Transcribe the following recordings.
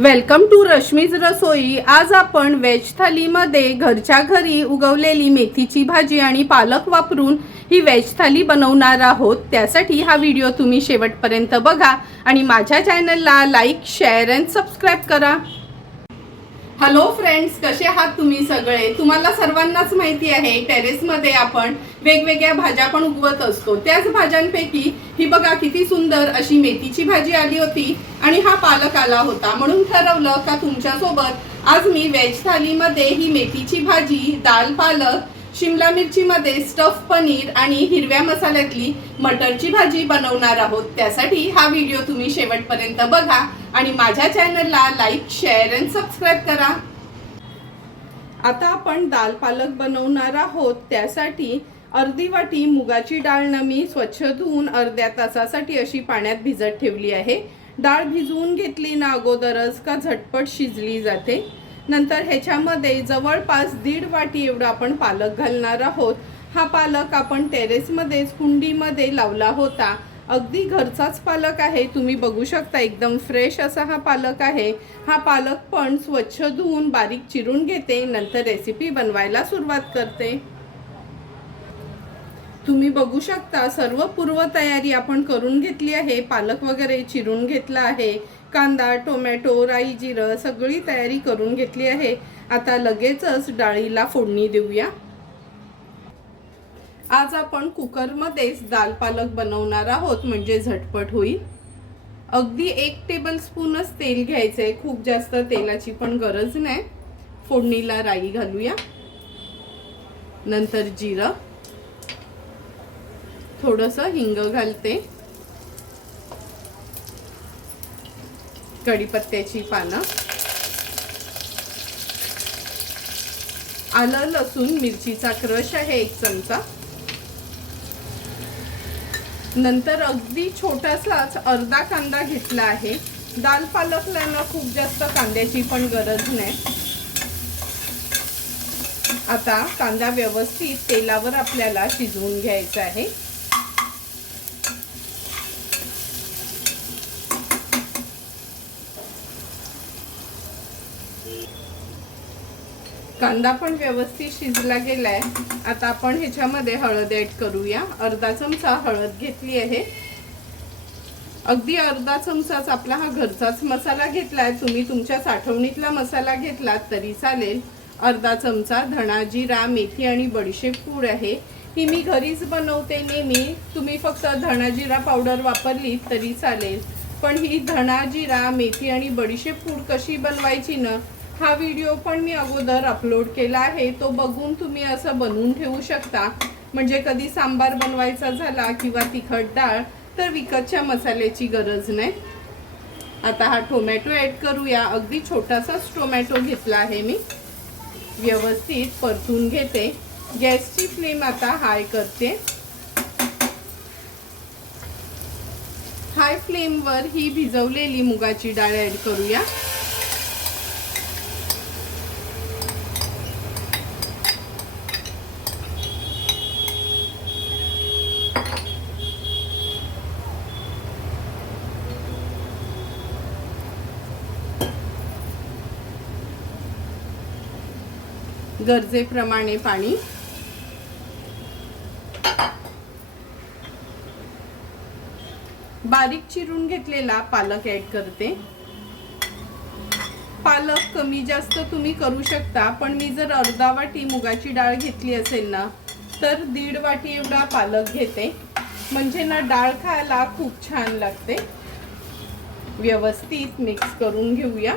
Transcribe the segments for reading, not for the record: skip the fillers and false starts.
Welcome to Rashmi's रसोई। आज आपण veg थालीमध्ये घरच्या घरी उगवलेली मेथीची भाजी आणि पालक वापरून ही वेज थाली बनवणार आहोत। त्यासाठी हा व्हिडिओ तुम्ही शेवटपर्यंत बघा आणि माझ्या चॅनलला लाईक, शेअर अँड सबस्क्राइब करा। हॅलो फ्रेंड्स, कसे आहात तुम्ही सगळे? तुम्हाला सर्वांनाच माहिती आहे टेरेसमध्ये आपण वेगवेगळ्या भाज्या पण उगवत असतो। त्याच भाज्यांपैकी ही बघा किती सुंदर अशी मेथीची भाजी आली होती आणि हा पालक आला होता। म्हणून ठरवलं का तुमच्यासोबत आज मी वेज थालीमध्ये ही मेथीची भाजी, दाल पालक, शिमला मिरचीमध्ये स्टफ पनीर आणि हिरव्या मसाल्यातली मटरची भाजी बनवणार आहोत। त्यासाठी हा व्हिडिओ तुम्ही शेवटपर्यंत बघा आणि माझ्या चॅनलला लाईक, शेअर अँड सबस्क्राइब करा। आता आपण दाल पालक बनवणार आहोत। त्यासाठी अर्धी वाटी मुगाची डाळ मी स्वच्छ धुवून अर्ध्या तासासाठी अशी पाण्यात भिजत ठेवली आहे। डाळ भिजवून घेतली ना अगोदरच का झटपट शिजली जाते। नंतर ह्याच्यामध्ये जवळपास 1.5 वाटी एवढा आपण पालक घालणार आहोत। हा पालक आपण टेरेसमध्येच कुंडीमध्ये लावला होता। अगदी घरचाच पालक आहे, तुम्ही बघू शकता एकदम फ्रेश असा हा पालक आहे। हा पालक पण स्वच्छ धुवून बारीक चिरून घेते, नंतर रेसिपी बनवायला सुरुवात करते। तुम्ही बघू शकता सर्व पूर्वतयारी आपण करून घेतली आहे। पालक वगैरे चिरून घेतला आहे, कांदा, टोमॅटो, राई, जिरं सगळी तयारी करून घेतली आहे। आता लगेचच डाळीला फोडणी देऊया। आज आपण कुकरमध्येच दाल पालक बनवणार आहोत, म्हणजे झटपट होईल। अगदी 1 टेबलस्पूनच तेल घ्यायचंय, खूप जास्त तेलाची पण गरज नाही। फोडणीला राई घालूया, नंतर जिरं, थोडंसं हिंग घालते, कढीपत्त्याची पानं, आलं, लसूण, मिरचीचा क्रश आहे 1 चमचा, नंतर अगदी छोटासाच अर्धा कांदा घेतला आहे। दाल पालकला ना खूप जास्त कांद्याची पण गरज नाही। आता कांदा व्यवस्थित तेलावर आपल्याला शिजवून घ्यायचा आहे। कांदा पण व्यवस्थित शिजला गेलाय। आता आपण ह्याच्यामध्ये हळद ऍड करूया। अर्धा चमचा हळद घेतली आहे। अगदी अर्धा चमचाच आपला हा घरचाच मसाला घेतलाय, तुम्ही तुमच्या साठवणीतला मसाला घेतलात तरी चालेल। अर्धा चमचा धणा, जिरा, मेथी आणि बडीशेप पूड आहे। ही मी घरीच बनवते नेहमी, तुम्ही फक्त धणा जिरा पावडर वापरली तरी चालेल। पण ही धणा, जिरा, मेथी आणि बडीशेप पूड कशी बनवायची ना, हा व्हिडिओ पण मी अगोदर अपलोड केला आहे, तो बघून तुम्ही असं बनवून ठेवू शकता। म्हणजे कधी सांबार बनवायचा झाला किंवा तिखट डाळ तर विकतच्या मसाल्याची गरज नाही। आता हा टोमॅटो ऍड करूया। अगदी छोटासाच टोमॅटो घेतला आहे मी। व्यवस्थित परतून घेते। गॅसची फ्लेम आता हाय करते। हाय फ्लेमवर ही भिजवलेली मुगाची डाळ ऍड करूया। गरजेप्रमाणे पाणी, बारीक चिरून घेतलेला पालक ऍड करते। पालक कमी जास्त तुम्ही करू शकता, पण मी जर अर्धा वाटी मुगाची डाळ घेतली असेल ना तर 1.5 वाटी एवढा पालक घेते, म्हणजे ना डाळ खायला खूप छान लागते। व्यवस्थित मिक्स करून घेऊया।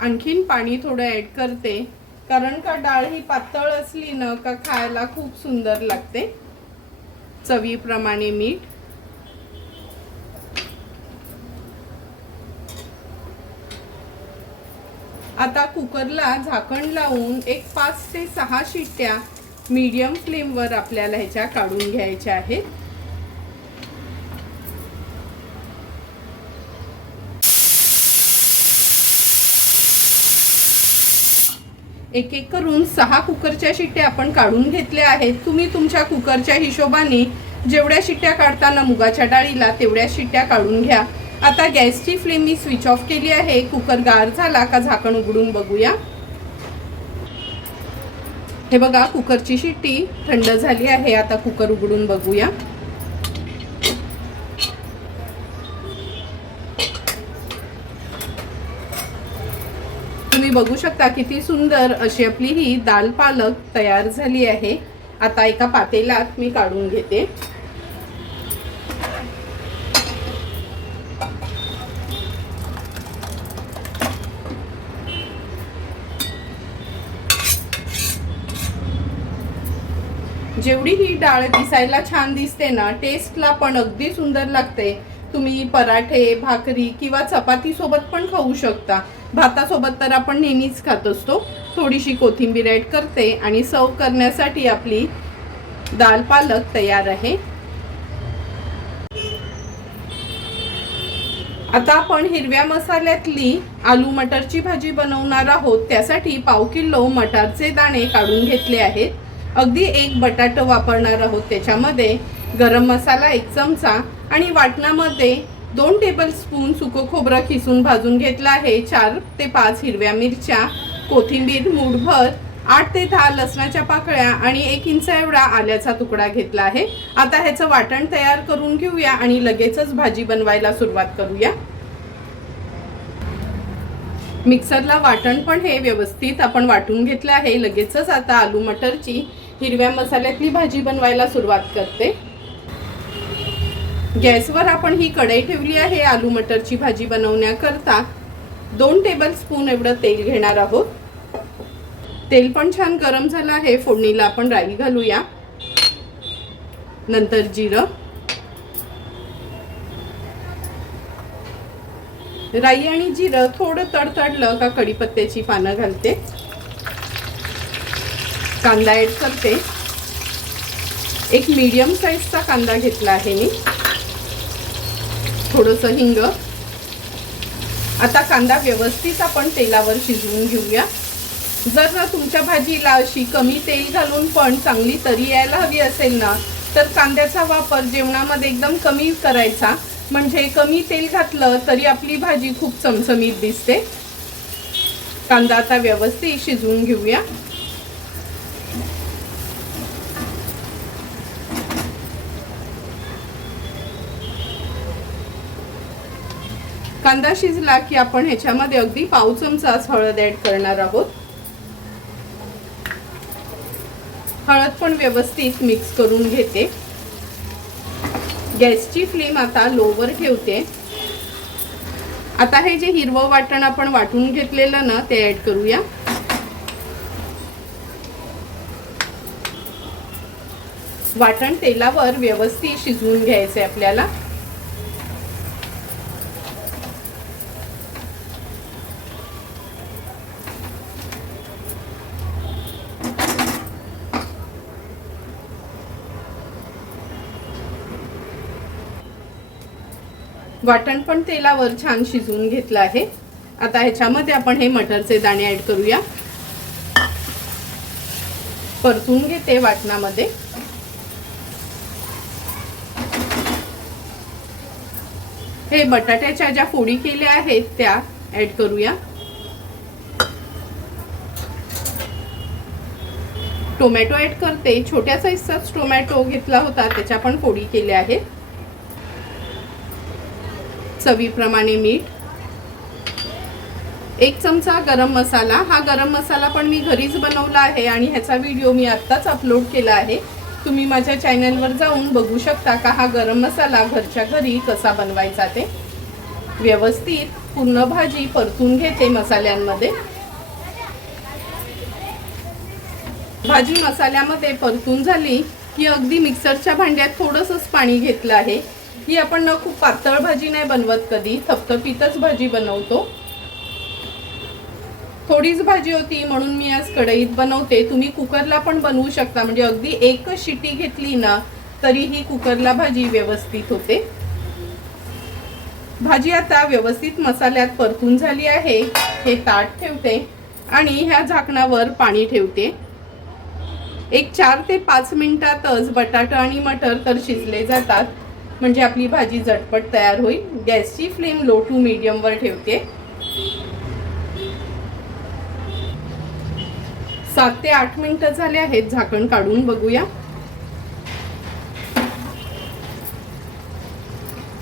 आणखीन पाणी थोडं ऍड करते, कारण का डाळ ही पातळ असली ना का खायला खूप सुंदर लागते। चवीप्रमाणे मीठ, आता कुकरला झाकण लावून एक 5 ते 6 शिट्ट्या मीडियम फ्लेमवर आपल्याला ह्याच्या काढून घ्यायच्या आहेत। एक एक करून 6 कुकरच्या शिट्ट्या आपण काढून घेतल्या आहेत। तुम्ही तुमच्या कुकरच्या हिशोबाने जेवढ्या शिट्ट्या काढताना मुगाच्या डाळीला तेवढ्या शिट्ट्या काढून घ्या। आता गॅसची फ्लेम मी स्विच ऑफ केली आहे। कुकर गार झाला का झाकण उघडून बघूया। हे बघा, कुकरची शिट्टी थंड झाली आहे। आता कुकर उघडून बघूया। तुम्ही बघू शकता किती सुंदर अशी आपली ही दाल पालक तयार झाली आहे। आता एका पातेल्यात मी काढून घेते। जेवढी ही डाळ दिसायला छान दिसते ना, टेस्टला पण अगदी सुंदर लागते। तुम्ही पराठे, भाकरी किंवा चपाती सोबत पण खाऊ शकता। भातासोबत तर आपण नेहमीच खात असतो। थोडीशी कोथिंबीर ॲड करते आणि सर्व करण्यासाठी आपली दाल पालक तयार आहे। आता आपण हिरव्या मसाल्यातली आलू मटरची भाजी बनवणार आहोत। त्यासाठी पाव किलो मटारचे दाणे काढून घेतले आहेत। अगदी एक बटाटा वापरणार आहोत। त्याच्यामध्ये गरम मसाला 1 चमचा आणि वाटणामध्ये 2 टेबलस्पून सुकं खोबरं खिसून भाजून घेतलं आहे। 4 ते 5 हिरव्या मिरच्या, कोथिंबीर मूठभर, 8 ते 10 लसणाच्या पाकळ्या आणि 1 इंच एवढा आल्याचा तुकडा घेतला आहे। आता ह्याचं वाटण तयार करून घेऊया आणि लगेचच भाजी बनवायला सुरुवात करूया। मिक्सरला वाटण पण हे व्यवस्थित आपण वाटून घेतलं आहे। लगेचच आता आलू मटरची हिरव्या मसाल्यातली भाजी बनवायला सुरुवात करते। गॅसवर आपण ही कढई ठेवली आहे। आलू मटरची भाजी बनवण्याकरता 2 टेबलस्पून एवढं तेल घेणार आहोत। तेल पण छान गरम झालं आहे। फोडणीला आपण राई घालूया, नंतर जिरं, राई आणि जिरं थोडं तडतडलं का कढीपत्त्याची पानं घालते। कांदा ॲड करते। एक मीडियम साईजचा कांदा घेतला आहे मी, थोडंसं हिंग। आता कांदा व्यवस्थित आपण तेलावर शिजवून घेऊया। जर तुमच्या भाजीला अशी कमी तेल घालून पण चांगली तरी यायला हवी असेल ना, तर कांद्याचा वापर जेवणामध्ये एकदम कमी करायचा। म्हणजे कमी तेल घातलं तरी आपली भाजी खूप चमचमीत दिसते। कांदा आता व्यवस्थित शिजवून घेऊया। कांदा शिजला की आपण ह्याच्यामध्ये अगदी पाव चमचा हळद ॲड करणार आहोत। हळद पण व्यवस्थित मिक्स करून घेते। गॅसची फ्लेम आता लोवर ठेवते। आता हे जे हिरवं वाटण आपण वाटून घेतलेलं ना, ते ॲड करूया। वाटण तेलावर व्यवस्थित शिजवून घ्यायचे आपल्याला। वाटण पण तेलावर छान शिजवून घेतलं आहे। आता ह्याच्यामध्ये आपण हे मटरचे दाणे ॲड करूया। परतून घेते वाटणामध्ये। हे बटाट्याच्या ज्या फोडी केल्या आहेत त्या ॲड करूया। टोमॅटो ॲड करते। छोट्या साईजचाच टोमॅटो घेतला होता, त्याच्या पण फोडी केल्या आहेत। चवीप्रमाणे मीठ, 1 चमचा गरम मसाला। हा गरम मसाला पण मी घरीच बनवला आहे आणि ह्याचा व्हिडिओ मी आत्ताच अपलोड केला आहे। तुम्ही माझ्या चॅनलवर जाऊन बघू शकता का हा गरम मसाला घरच्या घरी कसा बनवायचा ते। व्यवस्थित पूर्ण भाजी परतून घेते मसाल्यांमध्ये। भाजी मसाल्यामध्ये परतून झाली की अगदी मिक्सरच्या भांड्यात थोडंसंच पाणी घेतलं आहे। ही आपण ना खूप पातळ भाजी नाही बनवत, कधी थपथपीतच भाजी बनवतो। थोडीच भाजी होती म्हणून मी आज कढईत बनवते। तुम्ही कुकरला पण बनवू शकता, म्हणजे अगदी एकच शिट्टी घेतली ना तरी ही कुकरला भाजी व्यवस्थित होते। भाजी आता व्यवस्थित मसाल्यात परतून झाली आहे। हे ताट ठेवते आणि ह्या झाकणावर पाणी ठेवते। एक 4 ते 5 मिनिटातच बटाटा आणि मटर तर शिजले जातात। म्हणजे आपली भाजी झटपट तयार होईल. गॅसची फ्लेम लो टू मीडियम वर ठेवते. 7 ते 8 मिनिटं झाले आहेत. झाकण काढून बघूया.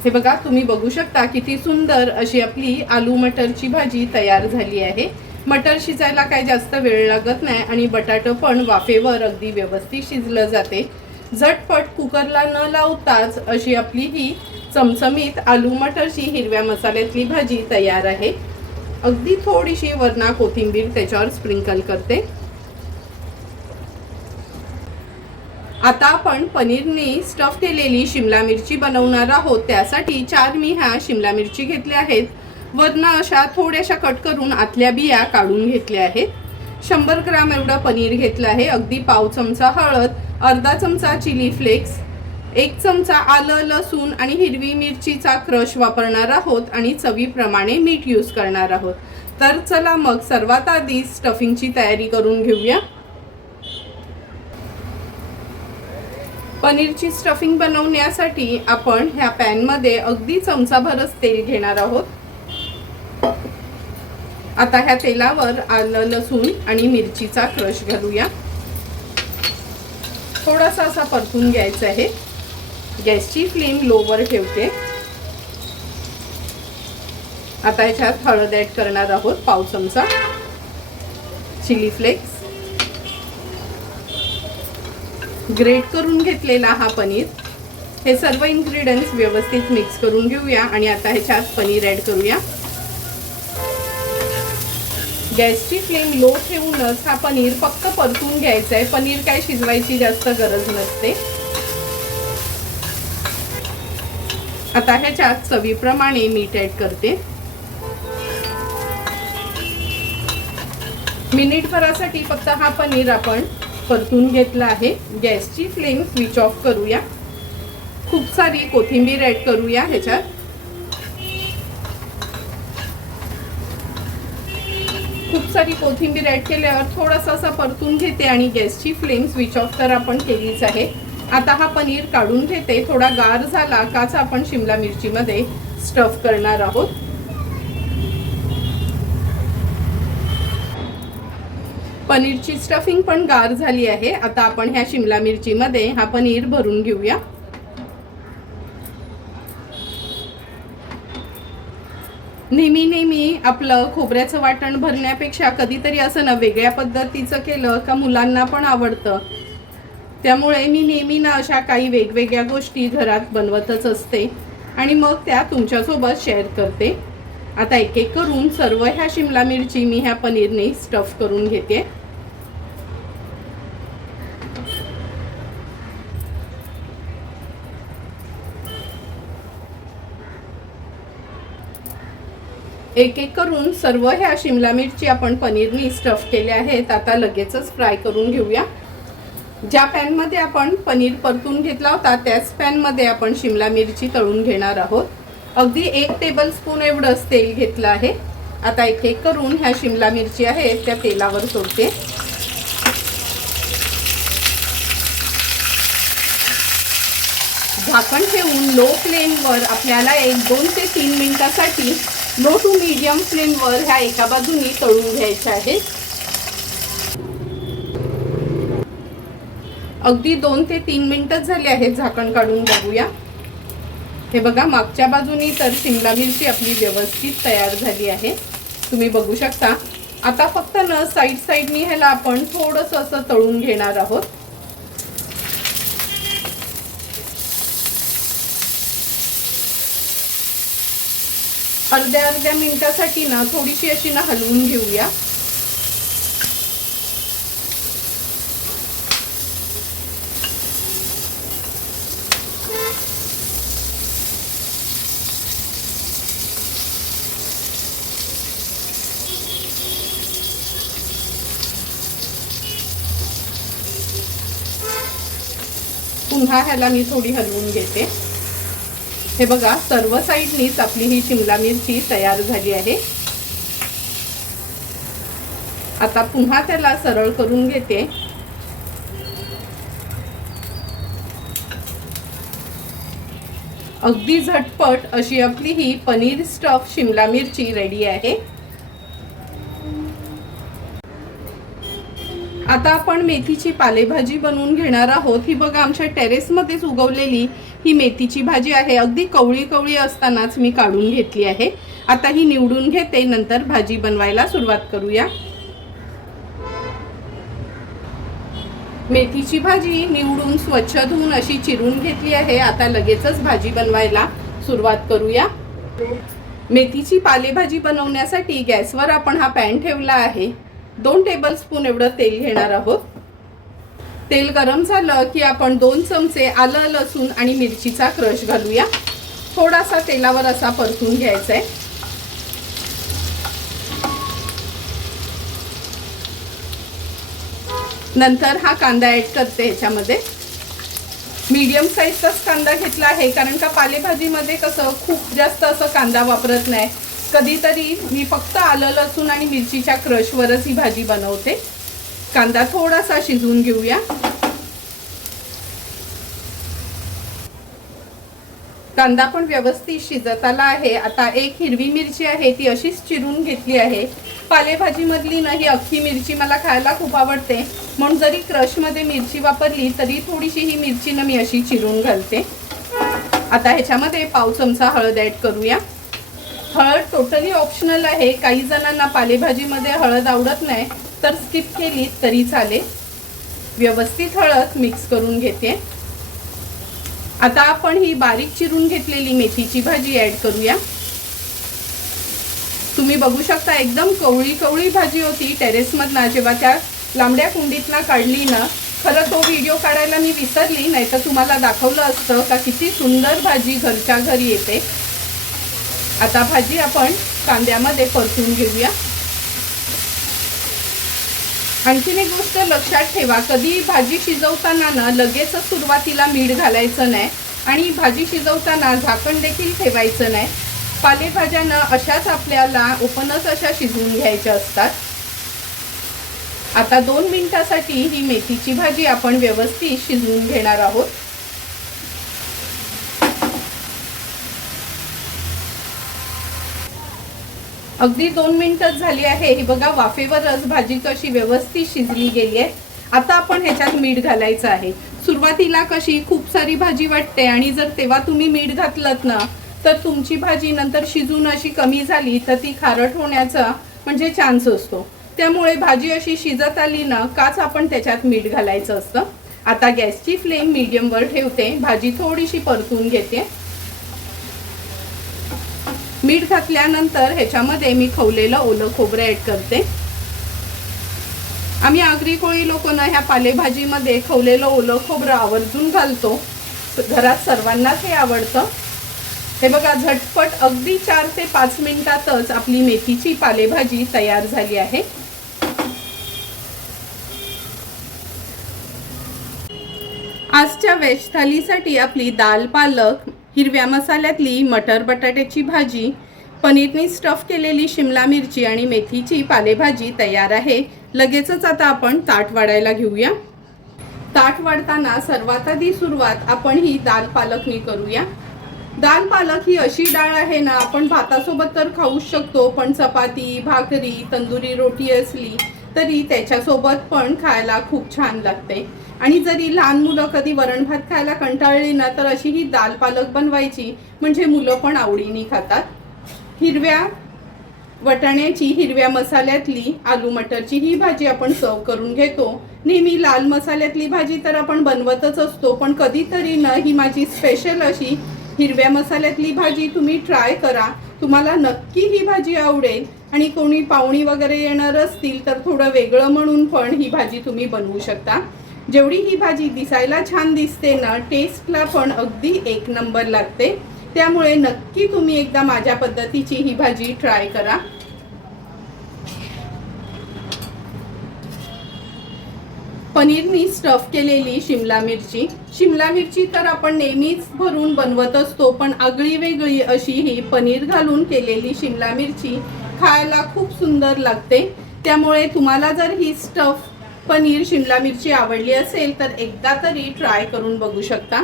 हे बघा, तुम्ही बघू शकता किती सुंदर अशी आपली आलू मटरची भाजी तयार झाली आहे. मटर शिजायला काही जास्त वेळ लागत नाही आणि बटाटं पण वाफेवर अगदी व्यवस्थित शिजलं जाते. झटपट कुकरला न लावताच अशी आपली ही चमचमीत आलू मटरची हिरव्या मसाल्यातली भाजी तयार आहे. अगदी थोडीशी वरना कोथिंबीर त्याच्यावर स्प्रिंकल करते. आता आपण पनीरने स्टफ केलेली शिमला मिरची बनवणार आहोत. त्यासाठी 4 मी ह्या शिमला मिरची घेतल्या आहेत. वरनं अशा थोड्याशा कट करून आतल्या बिया काढून घेतल्या आहेत. 100 ग्राम एवढं पनीर घेतलं आहे. अगदी पाव चमचा हळद, अर्धा चमचा चिली फ्लेक्स, 1 चमचा आलं, लसूण आणि हिरवी मिरचीचा क्रश वापरणार आहोत आणि चवीप्रमाणे मीठ यूज करणार आहोत. तर चला मग सर्वात आधी स्टफिंगची तयारी करून घेऊया. पनीरची स्टफिंग बनवण्यासाठी आपण ह्या पॅनमध्ये अगदी चमचाभरच तेल घेणार आहोत. आता ह्या तेलावर आलं, लसूण आणि मिरचीचा क्रश घालूया. थोडासा असा परतून घ्यायचा आहे. गॅसची फ्लेम लोवर ठेवते. आता ह्याच्यात हळद ॲड करणार आहोत, पाव चमचा, चिली फ्लेक्स, ग्रेट करून घेतलेला हा पनीर. हे सर्व इन्ग्रेडियंट्स व्यवस्थित मिक्स करून घेऊया आणि आता ह्याच्यात पनीर ॲड करूया. गॅसची फ्लेम लो ठेवूनच हा पनीर फक्त परतून घ्यायचा आहे. पनीर काय शिजवायची जास्त गरज नसते. आता ह्याच्यात चवीप्रमाणे मीठ ॲड करते. मिनिटभरासाठी फक्त हा पनीर आपण परतून घेतला आहे. गॅसची फ्लेम स्विच ऑफ करूया. खूप सारी कोथिंबीर ॲड करूया ह्याच्यात. खूप सारी कोथिंबीर ॲड केल्यावर थोडासा असा परतून घेते आणि गॅसची फ्लेम स्विच ऑफ तर आपण केलीच आहे. आता हा पनीर काढून घेते. थोडा गार झाला काच आपण शिमला मिरचीमध्ये स्टफ करणार आहोत. पनीरची स्टफिंग पण गार झाली आहे. आता आपण ह्या शिमला मिरचीमध्ये हा पनीर भरून घेऊया. नेहमी आपलं खोबऱ्याचं वाटण भरण्यापेक्षा कधीतरी असं ना वेगळ्या पद्धतीचं केलं का मुलांना पण आवडतं. त्यामुळे मी नेहमी ना अशा काही वेगवेगळ्या गोष्टी घरात बनवतच असते आणि मग त्या तुमच्यासोबत शेअर करते. आता एक एक करून सर्व ह्या शिमला मिरची मी ह्या पनीरने स्टफ करून घेते. एक एक करून सर्व ह्या शिमला मिरची आपण पनीरने स्टफ केल्या आहेत. आता लगेचच फ्राय करून घेऊया. ज्या पॅनमध्ये आपण पनीर परतून घेतला होता त्याच पॅनमध्ये आपण शिमला मिरची तळून घेणार आहोत. अगदी 1 टेबलस्पून एवढंच तेल घेतलं आहे. आता एक एक करून ह्या शिमला मिरची आहेत त्या तेलावर सोडते. झाकण ठेवून लो फ्लेमवर आपल्याला 2 ते 3 मिनिटासाठी लो टू मीडियम फ्लेमवर ह्या एका बाजूनी तळून घ्यायच्या आहेत. अगदी 2 ते 3 मिनिटं झाली आहेत. झाकण काढून बघूया. हे बघा, मागच्या बाजूनी तर शिमला मिरची आपली व्यवस्थित तयार झाली आहे. तुम्ही बघू शकता. आता फक्त ना साईडनी ह्याला आपण थोडंसं असं तळून घेणार आहोत. अर्ध्या मिनिटासाठी ना थोडीशी अशी ना हलवून घेऊया. पुन्हा ह्याला मी थोडी हलवून घेते. हे बघा, सर्व साईडनीच आपली ही शिमला मिरची तयार झाली आहे. आता पुन्हा त्याला सरळ करून घेते. अगदी झटपट अशी आपली ही पनीर स्टफ शिमला मिरची रेडी आहे। आता आपण मेथीची पालेभाजी बनवून घेणार आहोत। ही बघा आमच्या टेरेसमध्येच उगवलेली ही मेथीची भाजी आहे। अगदी कवळी कवळी असतानाच मी काढून घेतली आहे। आता ही निवडून घेते, नंतर भाजी बनवायला सुरुवात करूया। मेथीची भाजी निवडून स्वच्छ धुवून अशी चिरून घेतली आहे। आता लगेचच भाजी बनवायला सुरुवात करूया। मेथीची पालेभाजी बनवण्यासाठी गॅसवर आपण हा पॅन ठेवला आहे। 2 टेबलस्पून एवढं तेल घेणार आहोत। तेल गरम झालं की आपण 2 चमचे आलं, लसूण आणि मिरचीचा क्रश घालूया। थोडासा तेलावर असा परतून घ्यायचा आहे। नंतर हा कांदा ऍड करते ह्याच्यामध्ये। मीडियम साईजचाच कांदा घेतला आहे, कारण का पालेभाजीमध्ये कसं खूप जास्त असं कांदा वापरत नाही। कधीतरी मी फक्त आलं, लसूण आणि मिरचीच्या क्रशवरच ही भाजी बनवते। कांदा थोडासा शिजवून घेऊया। कांदा पण व्यवस्थित शिजत आला आहे। आता 1 हिरवी मिरची आहे, ती अशीच चिरून घेतली आहे। पालेभाजी मधली ना ही अख्खी मिरची मला खायला खूप आवडते, म्हणून जरी क्रशमध्ये मिरची वापरली तरी थोडीशी ही मिरची ना मी अशी चिरून घालते। आता ह्याच्यामध्ये पाव चमचा हळद ऍड करूया। हळद टोटली ऑप्शनल आहे। काही जणांना पालेभाजीमध्ये हळद आवडत नाही, तर स्किप केली तरी चालेल। व्यवस्थित हळद मिक्स करून घेते। आता आपण ही बारीक चिरून घेतलेली मेथीची भाजी ऍड करूया। तुम्ही बघू शकता एकदम कवळी कवळी भाजी होती टेरेसमधना, जेव्हा त्या लांबड्या कुंडीतनं काढली ना। खरं तो व्हिडिओ काढायला मी विसरली, नाही तर तुम्हाला दाखवलं असतं का किती सुंदर भाजी घरच्या घरी येते। आता भाजी आपण कांद्यामध्ये परतून घेऊया। आणखीन एक गोष्ट लक्षात ठेवा, कधी भाजी शिजवताना ना लगेच सुरुवातीला मीठ घालायचं नाही आणि भाजी शिजवताना झाकण देखील ठेवायचं नाही। पालेभाज्यांना अशाच आपल्याला ओपनच अशा शिजवून घ्यायच्या असतात। आता 2 मिनिटासाठी ही मेथीची भाजी आपण व्यवस्थित शिजवून घेणार आहोत। अगदी 2 मिनिटच झाली आहे। ही बघा वाफेवरच भाजी कशी व्यवस्थित शिजली गेली आहे। आता आपण ह्याच्यात मीठ घालायचं आहे। सुरुवातीला कशी खूप सारी भाजी वाटते आणि जर तेव्हा तुम्ही मीठ घातलत ना तर तुमची भाजी नंतर शिजून अशी कमी झाली तर ती खारट होण्याचा म्हणजे चान्स असतो। त्यामुळे भाजी अशी शिजत आली ना काच आपण त्याच्यात मीठ घालायचं असतं। आता गॅसची फ्लेम मीडियमवर ठेवते। भाजी थोडीशी परतून घेते। मीठ घातल्यानंतर ह्याच्यामध्ये मी खवलेलं ओलं खोबरं ऍड करते। आम्ही आगरी कोळी लोकांना ह्या पालेभाजीमध्ये खवलेलं ओलं खोबरं आवर्जून घालतो। घरात सर्वांनाच हे आवडतं। हे बघा झटपट अगदी 4 ते 5 मिनिटातच आपली मेथीची पालेभाजी तयार झाली आहे। आजच्या व्हेज थालीसाठी आपली दाल पालक, हिरव्या मसाल्यातली मटर बटाट्याची भाजी, पनीरनी स्टफ केलेली शिमला मिरची आणि मेथीची पालेभाजी तयार आहे। लगेचच आता आपण ताट वाढायला घेऊया। ताट वाढताना सर्वात आधी सुरुवात आपण ही दाल पालकनी करूया। दाल पालक ही अशी डाळ आहे ना, आपण भातासोबत तर खाऊ शकतो, पण चपाती, भाकरी, तंदुरी रोटी असली तरी त्याच्यासोबत पण खायला खूप छान लागते। आणि जरी लहान मुलं कधी वरण भात खायला कंटाळली ना तर अशी ही दाल पालक बनवायची, म्हणजे मुलं पण आवडीने खातात। हिरव्या वटाण्याची हिरव्या मसाल्यातली आलू मटरची ही भाजी आपण सर्व करून घेतो। नेहमी लाल मसाल्यातली भाजी तर आपण बनवतच असतो, पण कधीतरी ना ही माझी स्पेशल अशी हिरव्या मसाल्यातली भाजी तुम्ही ट्राय करा। तुम्हाला नक्की ही भाजी आवडेल। आणि कोणी पाहुणी वगैरे येणार असतील तर थोडं वेगळं म्हणून पण ही भाजी तुम्ही बनवू शकता। जेवढी ही भाजी दिसायला छान दिसते ना, टेस्टला पण अगदी 1 नंबर लागते। त्यामुळे नक्की तुम्ही एकदा माझ्या पद्धतीची ही भाजी ट्राय करा। पनीरनी स्टफ केलेली शिमला मिरची तर आपण नेहमीच भरून बनवत असतो, पण आगळी वेगळी अशी ही पनीर घालून केलेली शिमला मिरची खायला खूप सुंदर लागते। त्यामुळे तुम्हाला जर ही स्टफ पनीर शिमला मिरची आवडली असेल तर एकदा तरी ट्राय करून बघू शकता।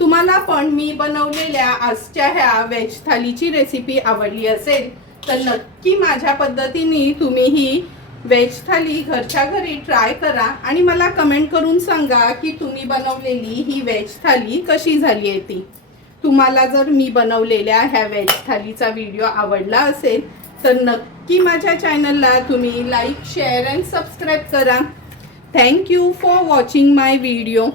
तुम्हाला पण मी बनवलेल्या आजच्या ह्या व्हेज थालीची रेसिपी आवडली असेल तर नक्की माझ्या पद्धतीने तुम्ही ही व्हेज थाली घरच्या घरी ट्राय करा आणि मला कमेंट करून सांगा की तुम्ही बनवलेली ही व्हेज थाली कशी झाली आहे ती. तुम्हाला जर मी बनवलेल्या ह्या व्हेज थालीचा व्हिडिओ आवडला असेल तर नक्की माझ्या चॅनलला तुम्ही लाईक, शेअर अँड सबस्क्राईब करा. Thank you for watching my video.